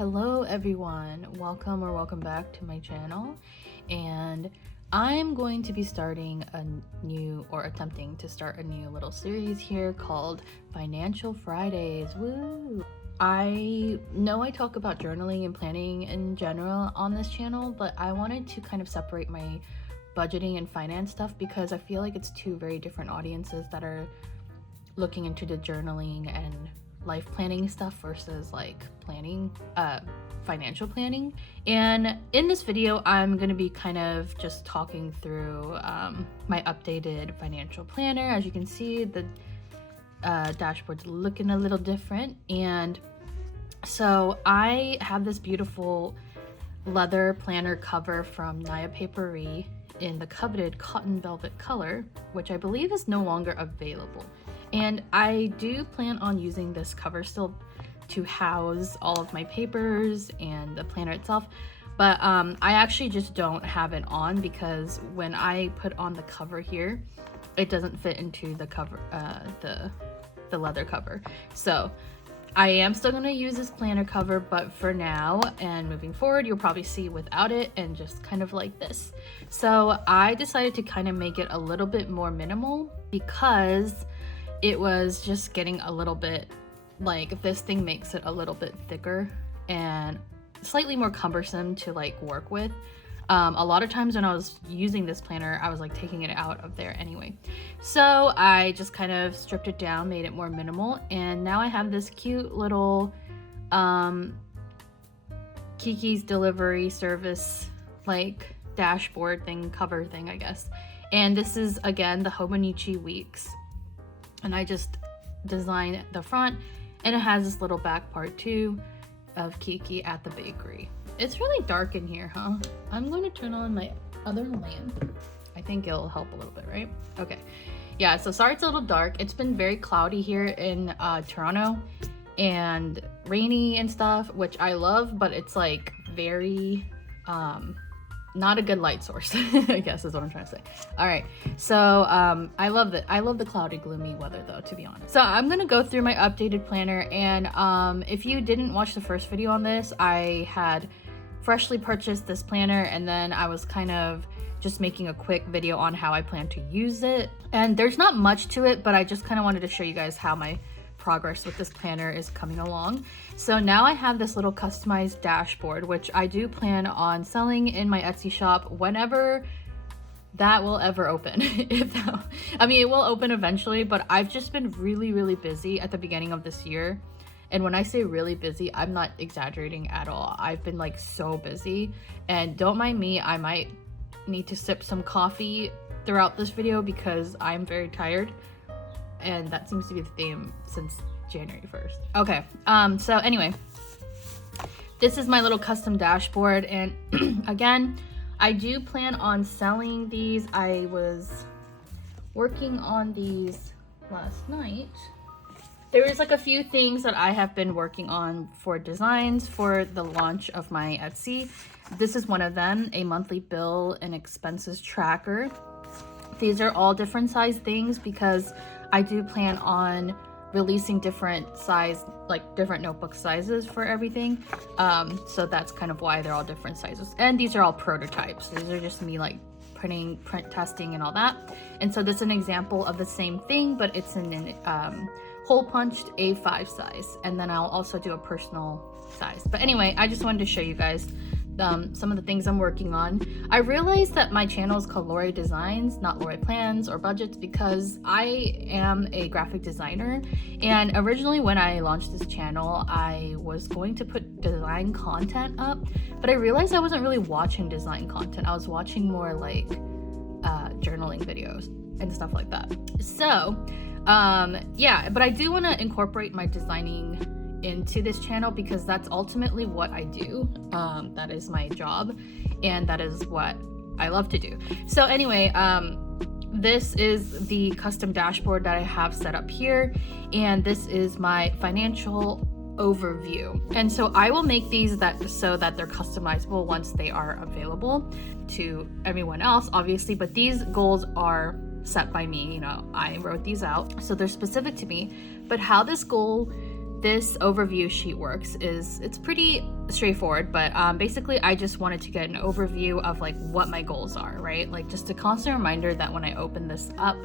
Hello everyone, welcome back to my channel, and I'm going to be starting attempting to start a new little series here called Financial Fridays. Woo! I know I talk about journaling and planning in general on this channel, but I wanted to kind of separate my budgeting and finance stuff because I feel like it's two very different audiences that are looking into the journaling and life planning stuff versus like financial planning. And in this video I'm going to be kind of just talking through my updated financial planner. As you can see, the dashboard's looking a little different, and so I have this beautiful leather planner cover from Naya Papery in the coveted cotton velvet color, which I believe is no longer available. And I do plan on using this cover still to house all of my papers and the planner itself, but I actually just don't have it on because when I put on the cover here, it doesn't fit into the cover, the leather cover. So I am still going to use this planner cover, but for now and moving forward, you'll probably see without it and just kind of like this. So I decided to kind of make it a little bit more minimal because it was just getting a little bit like, this thing makes it a little bit thicker and slightly more cumbersome to like work with. A lot of times when I was using this planner, I was like taking it out of there anyway. So I just kind of stripped it down, made it more minimal, and now I have this cute little Kiki's delivery service like dashboard thing, cover thing, I guess. And this is again the Hobonichi Weeks. And I just designed the front, and it has this little back part too of Kiki at the bakery. It's really dark in here, huh? I'm going to turn on my other lamp. I think it'll help a little bit, right? Okay. Yeah, so sorry it's a little dark. It's been very cloudy here in Toronto and rainy and stuff, which I love, but it's like very not a good light source, I guess is what I'm trying to say. All right, so I love the cloudy, gloomy weather though, to be honest. So I'm gonna go through my updated planner, and if you didn't watch the first video on this, I had freshly purchased this planner, and then I was kind of just making a quick video on how I plan to use it. And there's not much to it, but I just kind of wanted to show you guys how my progress with this planner is coming along. So now I have this little customized dashboard, which I do plan on selling in my Etsy shop whenever that will ever open. I mean, it will open eventually, but I've just been really busy at the beginning of this year. And when I say really busy, I'm not exaggerating at all. I've been like so busy, and don't mind me, I might need to sip some coffee throughout this video because I'm very tired. And that seems to be the theme since January 1st. Okay, so anyway, this is my little custom dashboard, and again, I do plan on selling these. I was working on these last night. There is like a few things that I have been working on for designs for the launch of my Etsy. This is one of them, a monthly bill and expenses tracker. These are all different size things because I do plan on releasing different size, like different notebook sizes for everything. So that's kind of why they're all different sizes. And these are all prototypes. These are just me like print testing and all that. And so this is an example of the same thing, but it's in hole punched A5 size. And then I'll also do a personal size. But anyway, I just wanted to show you guys some of the things I'm working on. I realized that my channel is called Lori Designs, not Lori Plans or Budgets, because I am a graphic designer, and originally when I launched this channel I was going to put design content up, but I realized I wasn't really watching design content. I was watching more like journaling videos and stuff like that. So yeah, but I do want to incorporate my designing into this channel because that's ultimately what I do. That is my job, and that is what I love to do. So anyway, this is the custom dashboard that I have set up here, and this is my financial overview. And so I will make these so that they're customizable once they are available to everyone else, obviously, but these goals are set by me. You know, I wrote these out, so they're specific to me. But how this goal this overview sheet works is it's pretty straightforward, but basically I just wanted to get an overview of like what my goals are, right? Like just a constant reminder that when I open this up,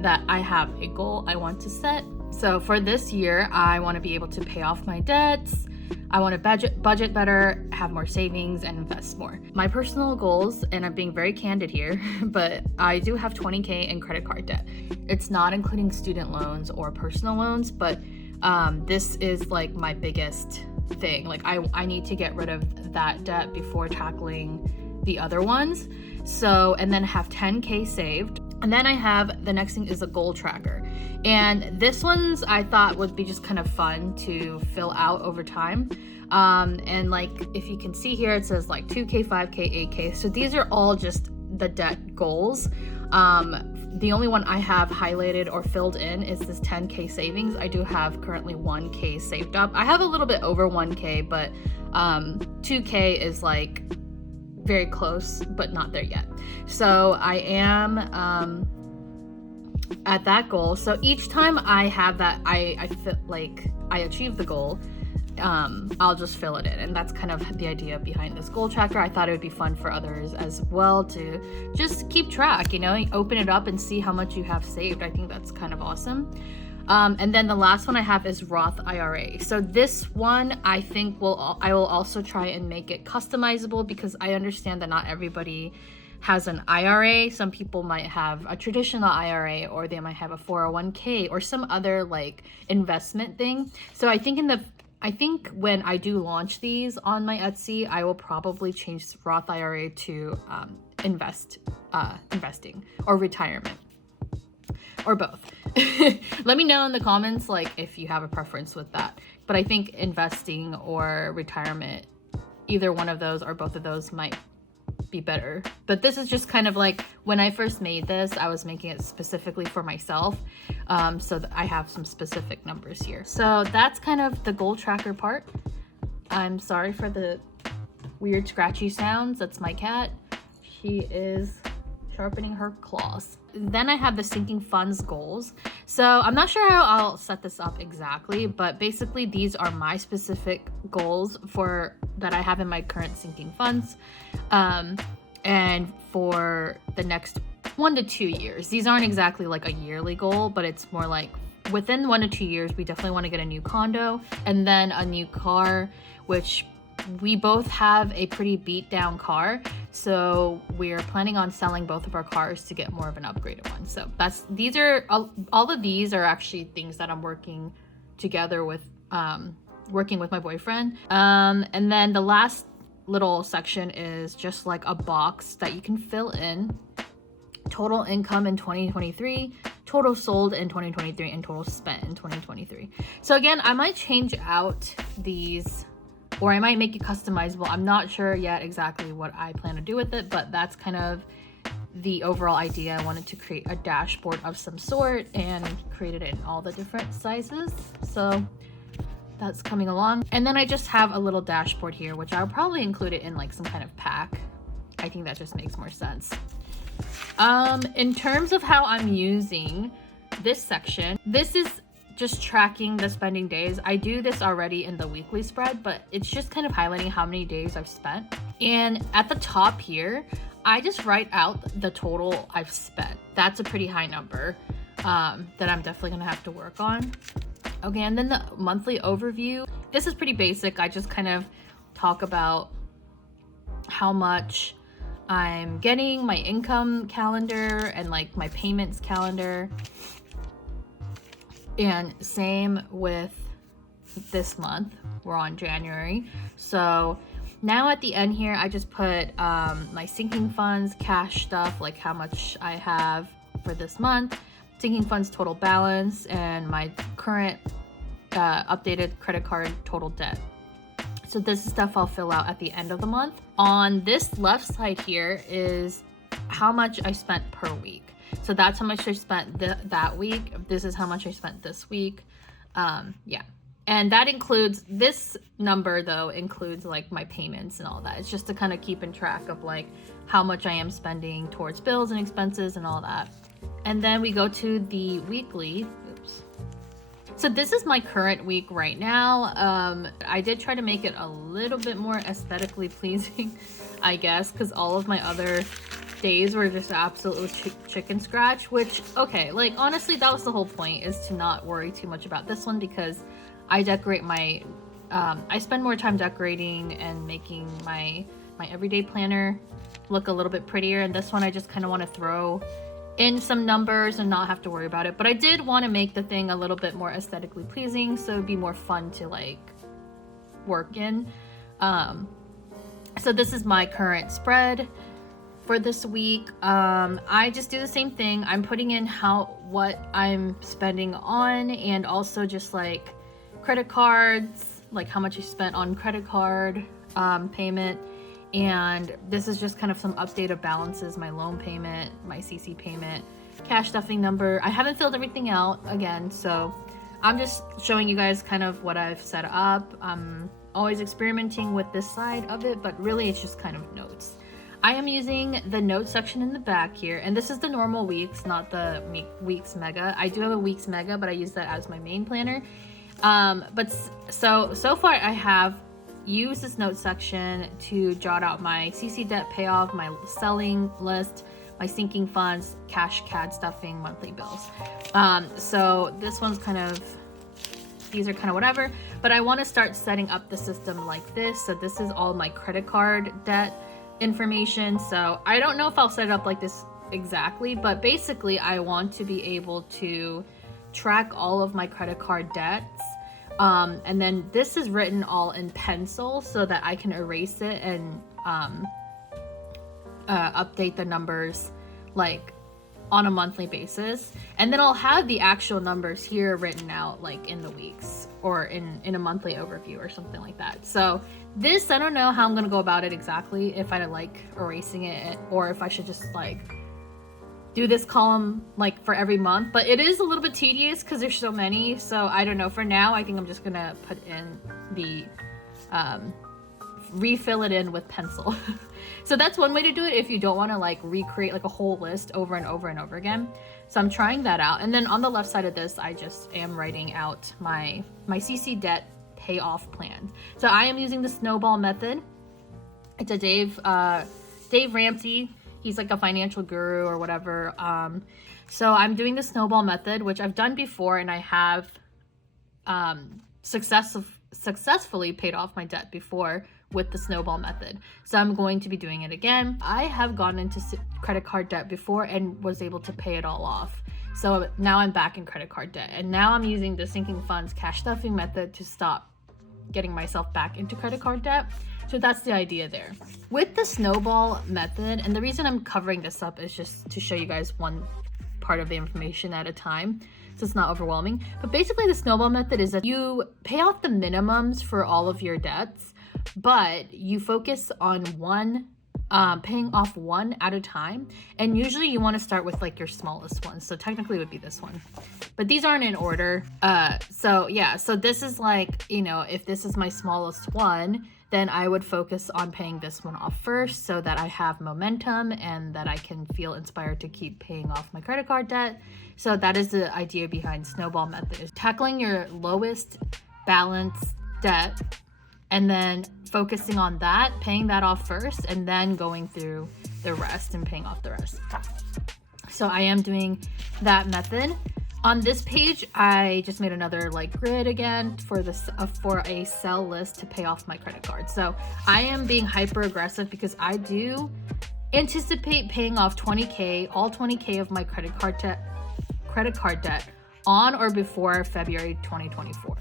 that I have a goal I want to set. So for this year, I want to be able to pay off my debts. I want to budget better, have more savings, and invest more. My personal goals, and I'm being very candid here, but I do have $20K in credit card debt. It's not including student loans or personal loans, but this is like my biggest thing. Like I need to get rid of that debt before tackling the other ones. So, and then have 10K saved. And then I have, the next thing is a goal tracker. And this one's I thought would be just kind of fun to fill out over time. And like, if you can see here, it says like 2K, 5K, 8K. So these are all just the debt goals. The only one I have highlighted or filled in is this 10K savings. I do have currently 1K saved up. I have a little bit over 1K, but 2K is like very close, but not there yet. So I am at that goal. So each time I have that, I feel like I achieve the goal, I'll just fill it in. And that's kind of the idea behind this goal tracker. I thought it would be fun for others as well to just keep track, you know, open it up and see how much you have saved. I think that's kind of awesome. And then the last one I have is Roth IRA. So this one I think I will also try and make it customizable, because I understand that not everybody has an IRA. Some people might have a traditional IRA, or they might have a 401k or some other like investment thing. So I think when I do launch these on my Etsy, I will probably change Roth IRA to investing or retirement, or both. Let me know in the comments like if you have a preference with that. But I think investing or retirement, either one of those or both of those might be better. But this is just kind of like, when I first made this, I was making it specifically for myself, so that I have some specific numbers here. So that's kind of the goal tracker part. I'm sorry for the weird scratchy sounds. That's my cat. She is sharpening her claws. Then I have the sinking funds goals. So I'm not sure how I'll set this up exactly, but basically these are my specific goals that I have in my current sinking funds, and for the next 1 to 2 years. These aren't exactly like a yearly goal, but it's more like within 1 to 2 years, we definitely want to get a new condo and then a new car, which we both have a pretty beat down car, so we're planning on selling both of our cars to get more of an upgraded one. So these are all of these are actually things that I'm working together with, working with my boyfriend. And then the last little section is just like a box that you can fill in total income in 2023, total sold in 2023, and total spent in 2023. So again, I might change out these, or I might make it customizable. I'm not sure yet exactly what I plan to do with it, but that's kind of the overall idea. I wanted to create a dashboard of some sort and created it in all the different sizes. So that's coming along. And then I just have a little dashboard here, which I'll probably include it in like some kind of pack. I think that just makes more sense. In terms of how I'm using this section, this is just tracking the spending days. I do this already in the weekly spread, but it's just kind of highlighting how many days I've spent. And at the top here, I just write out the total I've spent. That's a pretty high number that I'm definitely gonna have to work on. Okay, and then the monthly overview. This is pretty basic. I just kind of talk about how much I'm getting, my income calendar, and like my payments calendar. And same with this month. We're on January. So now at the end here, I just put my sinking funds, cash stuff, like how much I have for this month, sinking funds total balance, and my current updated credit card total debt. So this is stuff I'll fill out at the end of the month. On this left side here is how much I spent per week. So that's how much I spent that week. This is how much I spent this week. Yeah. And that includes, this number though, includes like my payments and all that. It's just to kind of keep in track of like how much I am spending towards bills and expenses and all that. And then we go to the weekly, So this is my current week right now. I did try to make it a little bit more aesthetically pleasing, I guess, because all of my other days were just absolute chicken scratch, which, okay, like, honestly, that was the whole point, is to not worry too much about this one, because I decorate my, I spend more time decorating and making my everyday planner look a little bit prettier, and this one I just kind of want to throw in some numbers and not have to worry about it. But I did want to make the thing a little bit more aesthetically pleasing, so it'd be more fun to like work in. So this is my current spread for this week. I just do the same thing. I'm putting in what I'm spending on, and also just like credit cards, like how much I spent on credit card payment. And this is just kind of some updated balances, my loan payment, my CC payment, cash stuffing number. I haven't filled everything out again, so I'm just showing you guys kind of what I've set up. I'm always experimenting with this side of it, but really it's just kind of notes. I am using the notes section in the back here, and this is the normal weeks, not the weeks mega. I do have a weeks mega, but I use that as my main planner. But so far I have use this note section to jot out my CC debt payoff, my selling list, my sinking funds, cash CAD stuffing, monthly bills. So this one's kind of, these are kind of whatever, but I want to start setting up the system like this. So this is all my credit card debt information. So I don't know if I'll set it up like this exactly, but basically I want to be able to track all of my credit card debts. And then this is written all in pencil so that I can erase it and update the numbers like on a monthly basis. And then I'll have the actual numbers here written out like in the weeks or in a monthly overview or something like that. So this, I don't know how I'm gonna go about it exactly, if I like erasing it or if I should just like do this column like for every month, but it is a little bit tedious because there's so many. So I don't know, for now I think I'm just gonna put in the refill it in with pencil. So that's one way to do it if you don't want to like recreate like a whole list over and over and over again. So I'm trying that out. And then on the left side of this, I just am writing out my CC debt payoff plan. So I am using the snowball method. It's a Dave Ramsey. He's like a financial guru or whatever. So I'm doing the snowball method, which I've done before, and I have successfully paid off my debt before with the snowball method. So I'm going to be doing it again. I have gone into credit card debt before and was able to pay it all off. So now I'm back in credit card debt. And now I'm using the sinking funds cash stuffing method to stop getting myself back into credit card debt. So that's the idea there. With the snowball method, and the reason I'm covering this up is just to show you guys one part of the information at a time, so it's not overwhelming. But basically the snowball method is that you pay off the minimums for all of your debts, but you focus on paying off one at a time. And usually you want to start with like your smallest one. So technically it would be this one, but these aren't in order. So yeah, so this is like, you know, if this is my smallest one, then I would focus on paying this one off first so that I have momentum and that I can feel inspired to keep paying off my credit card debt. So that is the idea behind snowball method, is tackling your lowest balance debt and then focusing on that, paying that off first, and then going through the rest and paying off the rest. So I am doing that method. On this page, I just made another like grid again for this for a sell list to pay off my credit card. So I am being hyper aggressive because I do anticipate paying off all 20K of my credit card debt on or before February 2024.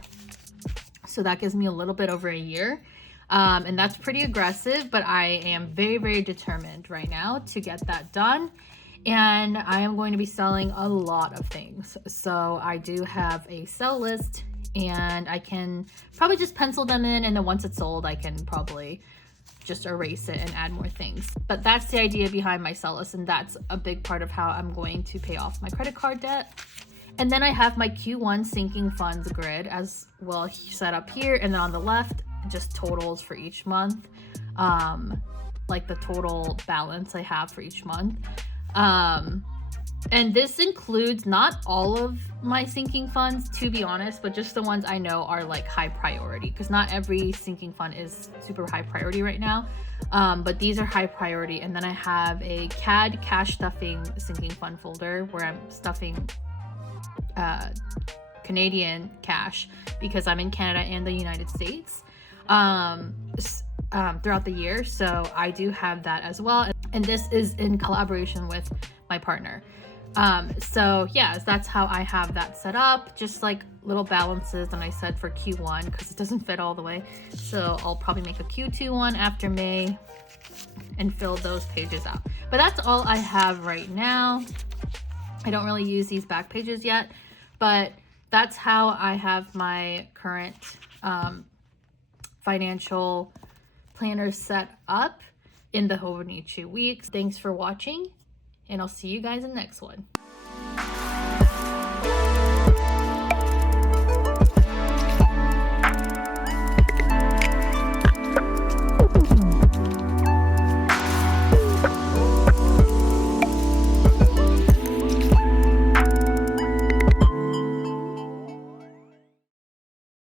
So that gives me a little bit over a year. And that's pretty aggressive, but I am very, very determined right now to get that done. And I am going to be selling a lot of things. So I do have a sell list, and I can probably just pencil them in, and then once it's sold, I can probably just erase it and add more things. But that's the idea behind my sell list, and that's a big part of how I'm going to pay off my credit card debt. And then I have my Q1 sinking funds grid as well set up here, and then on the left, just totals for each month, like the total balance I have for each month. And this includes not all of my sinking funds, to be honest, but just the ones I know are like high priority, because not every sinking fund is super high priority right now. But these are high priority. And then I have a CAD cash stuffing sinking fund folder where I'm stuffing Canadian cash because I'm in Canada and the United States throughout the year. So I do have that as well. And this is in collaboration with my partner. So yeah, that's how I have that set up, just like little balances. And I said for Q1 because it doesn't fit all the way. So I'll probably make a Q2 one after May and fill those pages out. But that's all I have right now. I don't really use these back pages yet, but that's how I have my current financial planner set up in the Hobonichi Weeks. Thanks for watching, and I'll see you guys in the next one.